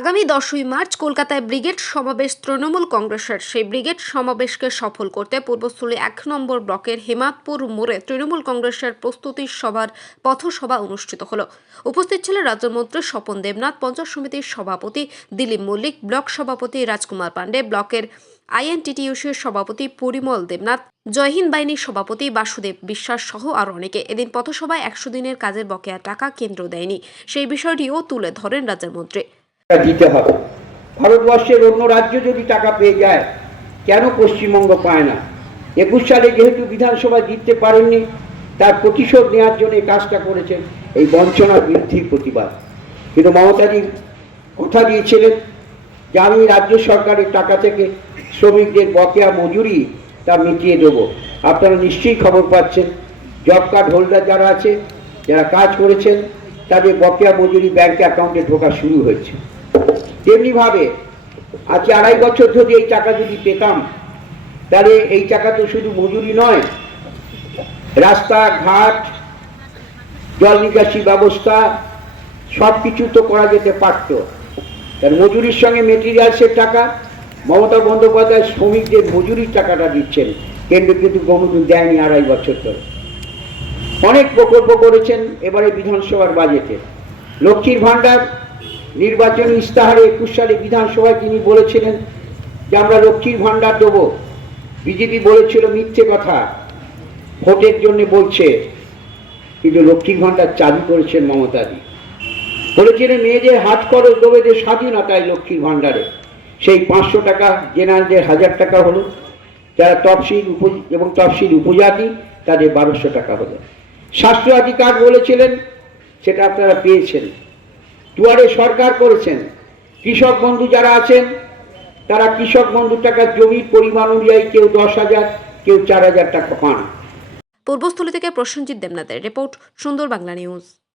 আগামী 10ই মার্চ কলকাতায় ব্রিগেড সমাবেশ তৃণমূল কংগ্রেসের। সেই ব্রিগেড সমাবেশকে সফল করতে পূর্বস্থলী 1 নম্বর ব্লকের হেমাদপুর মোড়ে তৃণমূল কংগ্রেসের প্রস্তুতি সভার পথসভা অনুষ্ঠিত হলো। উপস্থিত ছিলেন রাজ্যমন্ত্রী স্বপন দেবনাথ, পঞ্চায়েত সমিতির সভাপতি দিলীপ মল্লিক, ব্লক সভাপতি রাজকুমার পাণ্ডে, ব্লকের আইএনটিটিইউসির সভাপতি পরিমল দেবনাথ, জয়হিন্দ বাহিনীর সভাপতি বাসুদেব বিশ্বাস সহ আরও অনেকে। এদিন পথসভায় 100 দিনের কাজের বকেয়া টাকা কেন্দ্র দেয়নি, সেই বিষয়টিও তুলে ধরেন রাজ্যের মন্ত্রী। দিতে হবে। ভারতবর্ষের অন্য রাজ্য যদি টাকা পেয়ে যায়, কেন পশ্চিমবঙ্গ পায় না? 21 সালে যেহেতু বিধানসভা জিততে পারেননি, তার প্রতিশোধ নেওয়ার জন্য এই কাজটা করেছেন, এই বঞ্চনার বিরুদ্ধে প্রতিবাদ। কিন্তু মমতাজি কথা দিয়েছিলেন যে আমি রাজ্য সরকারের টাকা থেকে শ্রমিকদের বকেয়া মজুরি তা মিটিয়ে দেবো। আপনারা নিশ্চয়ই খবর পাচ্ছেন, জব কার্ড হোল্ডার যারা আছে, যারা কাজ করেছেন, তাদের বকেয়া মজুরি ব্যাংক অ্যাকাউন্টে ঢোকা শুরু হয়েছে। তেমনিভাবে আজকে 2.5 বছর ধরে এই টাকা যদি পেতাম, তাহলে এই টাকা তো শুধু মজুরি নয়, রাস্তাঘাট, জল নিকাশি ব্যবস্থা সব কিছু তো করা যেতে পারত। তার মজুরির সঙ্গে মেটেরিয়ালসের টাকা, মমতা বন্দ্যোপাধ্যায় শ্রমিকদের মজুরির টাকাটা দিচ্ছেন, কেন্দ্র কিন্তু কোনোদিন দেয়নি 2.5 বছর ধরে। অনেক প্রকল্প করেছেন এবারে বিধানসভার বাজেটে। লক্ষ্মীর ভাণ্ডার নির্বাচনী ইস্তাহারে 21 সালে বিধানসভায় তিনি বলেছিলেন যে আমরা লক্ষ্মীর ভাণ্ডার দেবো। বিজেপি বলেছিল মিথ্যে কথা, ভোটের জন্য বলছে, কিন্তু লক্ষ্মীর ভাণ্ডার চালু করেছেন মমতাদি। বলেছিলেন মেয়েদের হাত খরচ দেবে যে স্বাধীনতায় লক্ষ্মীর ভাণ্ডারে, সেই 500 টাকা জেনারেলদের 1000 টাকা হলো, যারা তফসিল এবং তফসিল উপজাতি তাদের 1200 টাকা হলো। স্বাস্থ্যসাথী কার্ড বলেছিলেন, সেটা আপনারা পেয়েছেন। দুয়ারে সরকার করেছেন। কৃষক বন্ধু যারা আছেন, তারা কৃষক বন্ধুর টাকা জমির পরিমাণ অনুযায়ী কেউ 10,000, কেউ 4,000 টাকা পান। পূর্বস্থলী থেকে প্রসেনজিৎ দেবনাথের রিপোর্ট, সুন্দর বাংলা নিউজ।